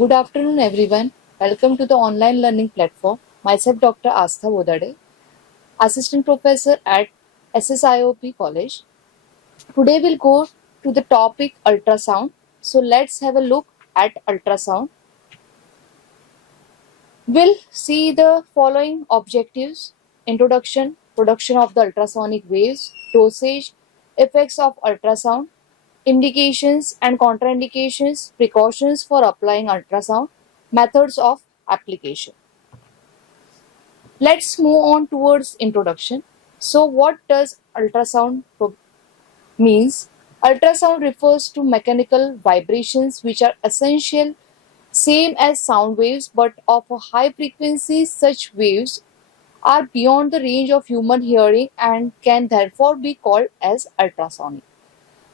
Good afternoon, everyone. Welcome to the online learning platform. Myself, Dr. Astha Bodade, Assistant Professor at SSIOP College. Today, we'll go to the topic ultrasound. So, let's have a look at ultrasound. We'll see the following objectives: introduction, production of the ultrasonic waves, dosage, effects of ultrasound, indications and contraindications, precautions for applying ultrasound, methods of application. Let's move on towards introduction. So, what does ultrasound means? Ultrasound refers to mechanical vibrations which are essential, same as sound waves, but of a high frequency. Such waves are beyond the range of human hearing and can therefore be called as ultrasonic.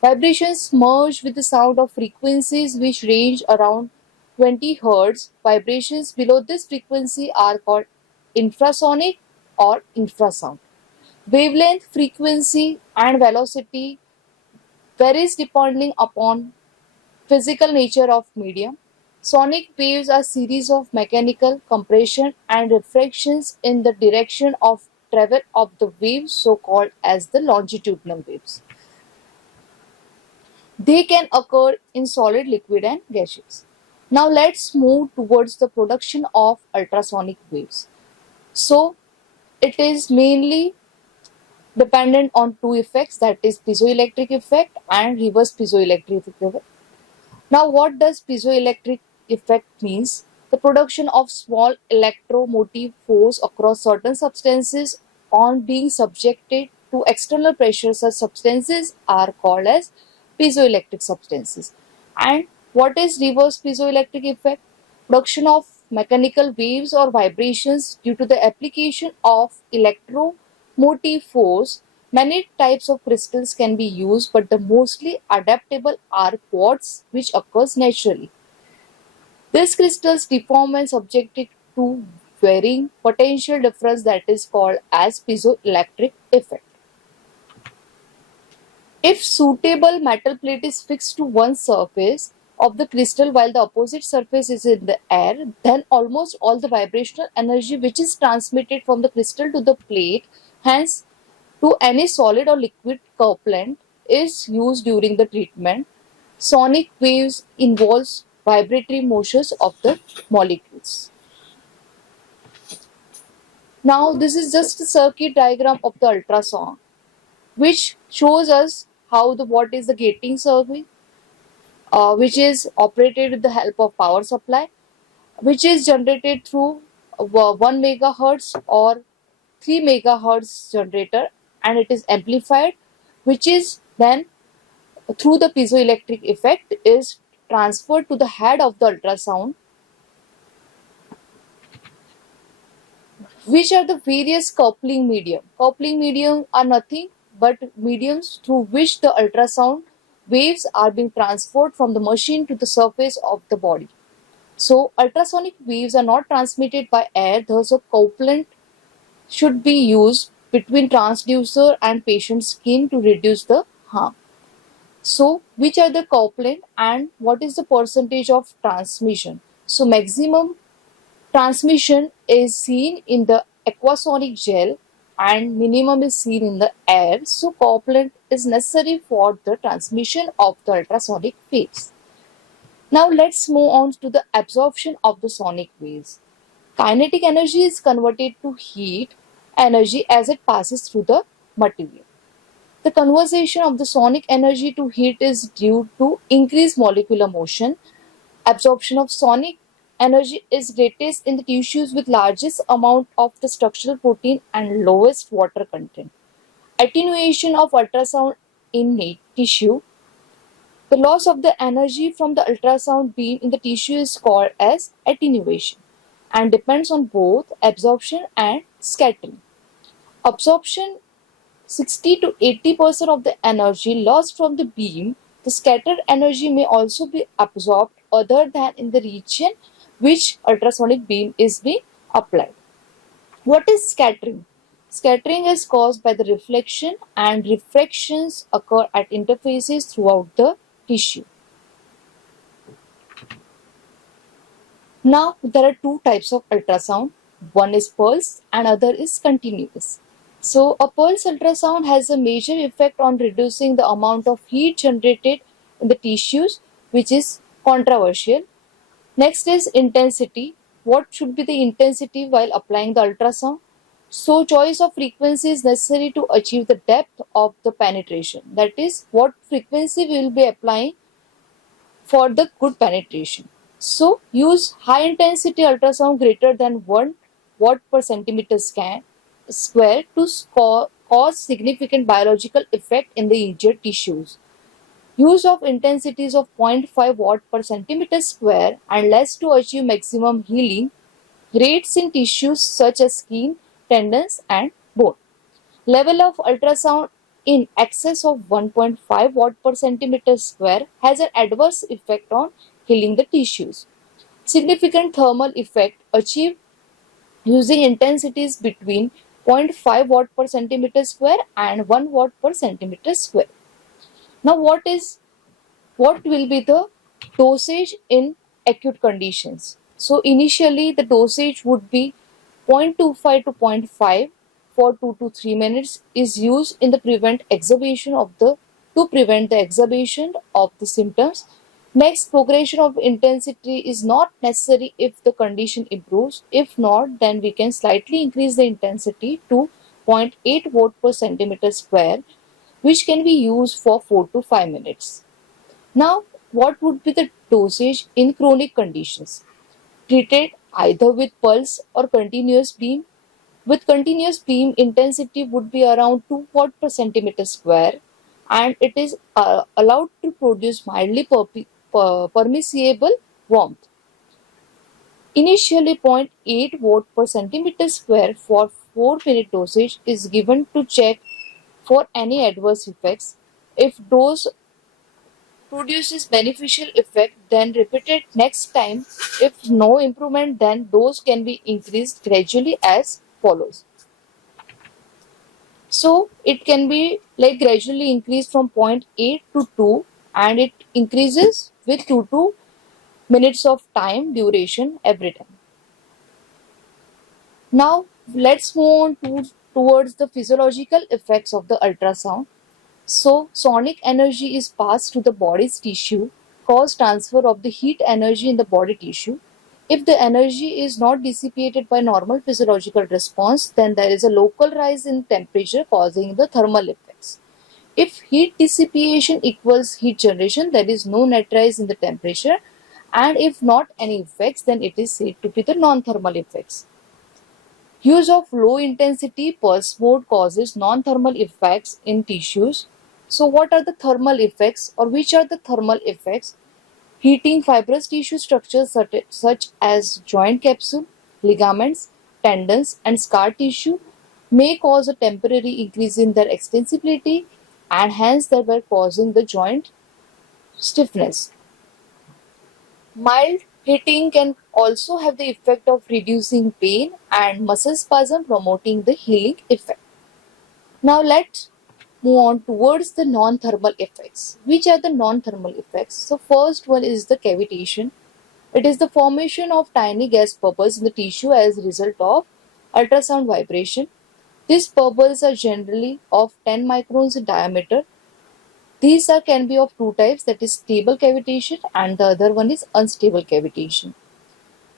Vibrations merge with the sound of frequencies which range around 20 Hz. Vibrations below this frequency are called infrasonic or infrasound. Wavelength, frequency, and velocity varies depending upon physical nature of medium. Sonic waves are series of mechanical compression and refractions in the direction of travel of the wave, so called as the longitudinal waves. They can occur in solid, liquid, and gaseous. Now let's move towards the production of ultrasonic waves. So it is mainly dependent on two effects, that is piezoelectric effect and reverse piezoelectric effect. Now what does piezoelectric effect means? The production of small electromotive force across certain substances on being subjected to external pressure. Such substances are called as piezoelectric substances. And what is reverse piezoelectric effect? Production of mechanical waves or vibrations due to the application of electromotive force. Many types of crystals can be used, but the mostly adaptable are quartz, which occurs naturally. These crystals deform when subjected to varying potential difference, that is called as piezoelectric effect. If suitable metal plate is fixed to one surface of the crystal while the opposite surface is in the air, then almost all the vibrational energy which is transmitted from the crystal to the plate, hence to any solid or liquid couplant, is used during the treatment. Sonic waves involves vibratory motions of the molecules. Now this is just a circuit diagram of the ultrasound, which shows us how what is the gating circuit, which is operated with the help of power supply, which is generated through 1 megahertz or 3 megahertz generator, and it is amplified, which is then through the piezoelectric effect is transferred to the head of the ultrasound. Which are the various coupling medium? Coupling medium are nothing but mediums through which the ultrasound waves are being transferred from the machine to the surface of the body. So ultrasonic waves are not transmitted by air, thus a couplant should be used between transducer and patient's skin to reduce the harm. So which are the couplant and what is the percentage of transmission? So maximum transmission is seen in the aquasonic gel and minimum is seen in the air. So couplant is necessary for the transmission of the ultrasonic waves. Now let's move on to the absorption of the sonic waves. Kinetic energy is converted to heat energy as it passes through the material. The conversion of the sonic energy to heat is due to increased molecular motion. Absorption of sonic energy is greatest in the tissues with largest amount of the structural protein and lowest water content. Attenuation of ultrasound in tissue. The loss of the energy from the ultrasound beam in the tissue is called as attenuation and depends on both absorption and scattering. Absorption 60 to 80% of the energy lost from the beam. The scattered energy may also be absorbed other than in the region which ultrasonic beam is being applied. What is scattering? Scattering is caused by the reflection and refractions occur at interfaces throughout the tissue. Now, there are two types of ultrasound. One is pulse and other is continuous. So, a pulse ultrasound has a major effect on reducing the amount of heat generated in the tissues, which is controversial. Next is intensity. What should be the intensity while applying the ultrasound? So, choice of frequency is necessary to achieve the depth of the penetration. That is, what frequency we will be applying for the good penetration. So, use high intensity ultrasound greater than 1 watt per centimeter square to cause significant biological effect in the injured tissues. Use of intensities of 0.5 watt per centimeter square and less to achieve maximum healing rates in tissues such as skin, tendons, and bone. Level of ultrasound in excess of 1.5 watt per centimeter square has an adverse effect on healing the tissues. Significant thermal effect achieved using intensities between 0.5 watt per centimeter square and 1 watt per centimeter square. Now, what will be the dosage in acute conditions? So initially the dosage would be 0.25 to zero point 0.5 for 2 to 3 minutes is used in the to prevent the exacerbation of the symptoms. Next, progression of intensity is not necessary if the condition improves. If not, then we can slightly increase the intensity to zero point 0.8 watt per centimeter square, which can be used for 4 to 5 minutes. Now, what would be the dosage in chronic conditions? Treated either with pulse or continuous beam. With continuous beam, intensity would be around 2 watt per centimeter square, and it is allowed to produce mildly permissible warmth. Initially, zero point 0.8 watt per centimeter square for 4-minute dosage is given to check for any adverse effects. If dose produces beneficial effect, then repeat it next time. If no improvement, then dose can be increased gradually as follows. So it can be like gradually increased from 0.8 to 2, and it increases with 2 to minutes of time duration every time. Now let's move on towards the physiological effects of the ultrasound. So, sonic energy is passed to the body's tissue, cause transfer of the heat energy in the body tissue. If the energy is not dissipated by normal physiological response, then there is a local rise in temperature causing the thermal effects. If heat dissipation equals heat generation, there is no net rise in the temperature, and if not any effects, then it is said to be the non-thermal effects. Use of low intensity pulse mode causes non-thermal effects in tissues. So what are the thermal effects, or which are the thermal effects? Heating fibrous tissue structures such as joint capsule, ligaments, tendons and scar tissue may cause a temporary increase in their extensibility and hence thereby causing the joint stiffness. Mild heating can also have the effect of reducing pain and muscle spasm, promoting the healing effect. Now let's move on towards the non-thermal effects. Which are the non-thermal effects? So first one is the cavitation. It is the formation of tiny gas bubbles in the tissue as a result of ultrasound vibration. These bubbles are generally of 10 microns in diameter. These can be of two types, that is stable cavitation and the other one is unstable cavitation.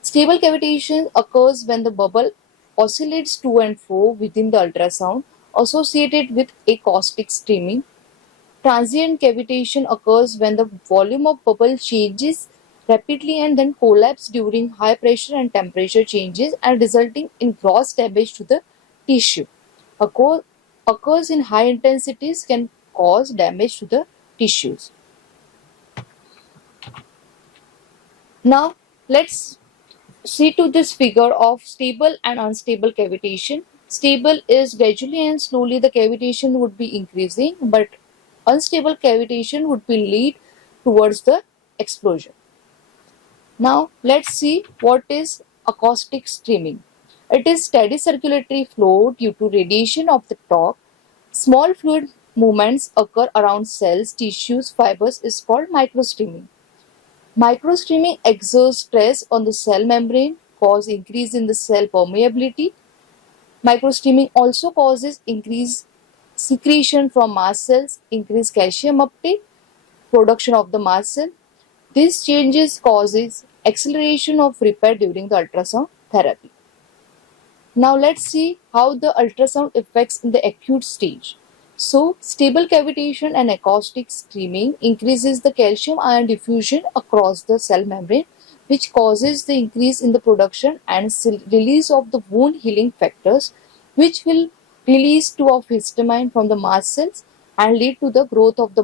Stable cavitation occurs when the bubble oscillates to and fro within the ultrasound associated with acoustic streaming. Transient cavitation occurs when the volume of bubble changes rapidly and then collapse during high pressure and temperature changes and resulting in gross damage to the tissue. Occurs in high intensities can cause damage to the tissues. Now let's see to this figure of stable and unstable cavitation. Stable is gradually and slowly the cavitation would be increasing, but unstable cavitation would be lead towards the explosion. Now let's see what is acoustic streaming. It is steady circulatory flow due to radiation of the top. Small fluid movements occur around cells, tissues, fibers is called microstreaming. Microstreaming exerts stress on the cell membrane, cause increase in the cell permeability. Microstreaming also causes increased secretion from mast cells, increased calcium uptake, production of the mast cell. These changes causes acceleration of repair during the ultrasound therapy. Now let's see how the ultrasound affects in the acute stage. So, stable cavitation and acoustic streaming increases the calcium ion diffusion across the cell membrane, which causes the increase in the production and release of the wound healing factors, which will release 2 of histamine from the mast cells and lead to the growth of the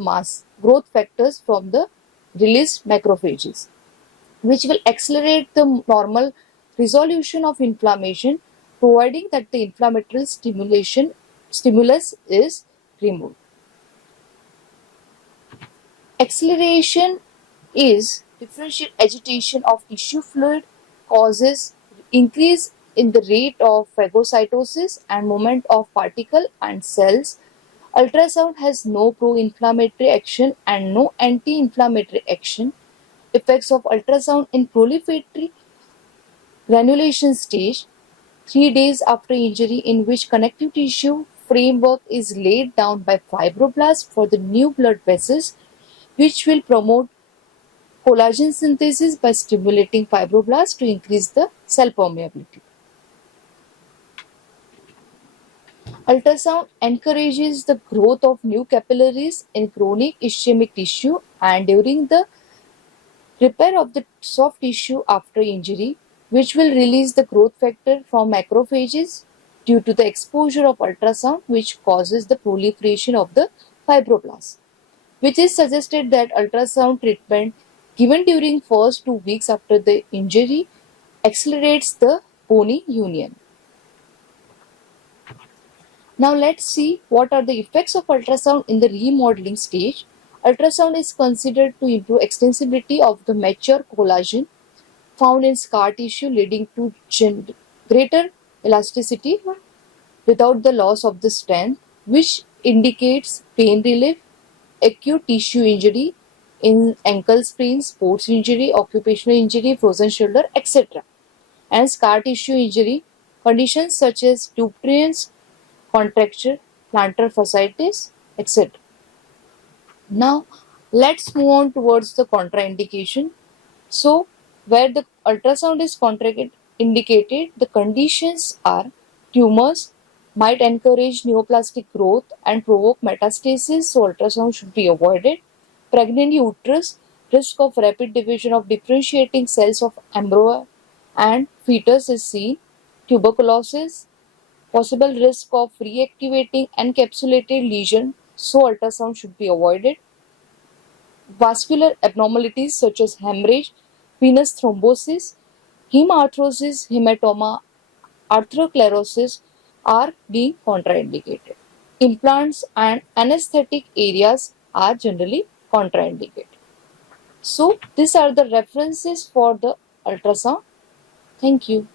growth factors from the released macrophages, which will accelerate the normal resolution of inflammation, providing that the inflammatory stimulus is removed. Acceleration is differential agitation of tissue fluid, causes increase in the rate of phagocytosis and movement of particle and cells. Ultrasound has no pro-inflammatory action and no anti-inflammatory action. Effects of ultrasound in proliferatory granulation stage, 3 days after injury, in which connective tissue framework is laid down by fibroblasts for the new blood vessels, which will promote collagen synthesis by stimulating fibroblasts to increase the cell permeability. Ultrasound encourages the growth of new capillaries in chronic ischemic tissue, and during the repair of the soft tissue after injury, which will release the growth factor from macrophages due to the exposure of ultrasound, which causes the proliferation of the fibroblasts, which is suggested that ultrasound treatment given during first 2 weeks after the injury accelerates the bony union. Now let's see what are the effects of ultrasound in the remodeling stage. Ultrasound is considered to improve extensibility of the mature collagen found in scar tissue, leading to greater elasticity without the loss of the strength, which indicates pain relief, acute tissue injury in ankle sprain, sports injury, occupational injury, frozen shoulder, etc. and scar tissue injury conditions such as dupuytren's contracture, plantar fasciitis, etc. Now, let's move on towards the contraindication. So, where the ultrasound is contraindicated, the conditions are tumors might encourage neoplastic growth and provoke metastasis, so ultrasound should be avoided. Pregnant uterus, risk of rapid division of differentiating cells of embryo and fetus is seen. Tuberculosis, possible risk of reactivating encapsulated lesion, so ultrasound should be avoided. Vascular abnormalities such as hemorrhage, venous thrombosis, hemarthrosis, hematoma, atherosclerosis are being contraindicated. Implants and anesthetic areas are generally contraindicated. So, these are the references for the ultrasound. Thank you.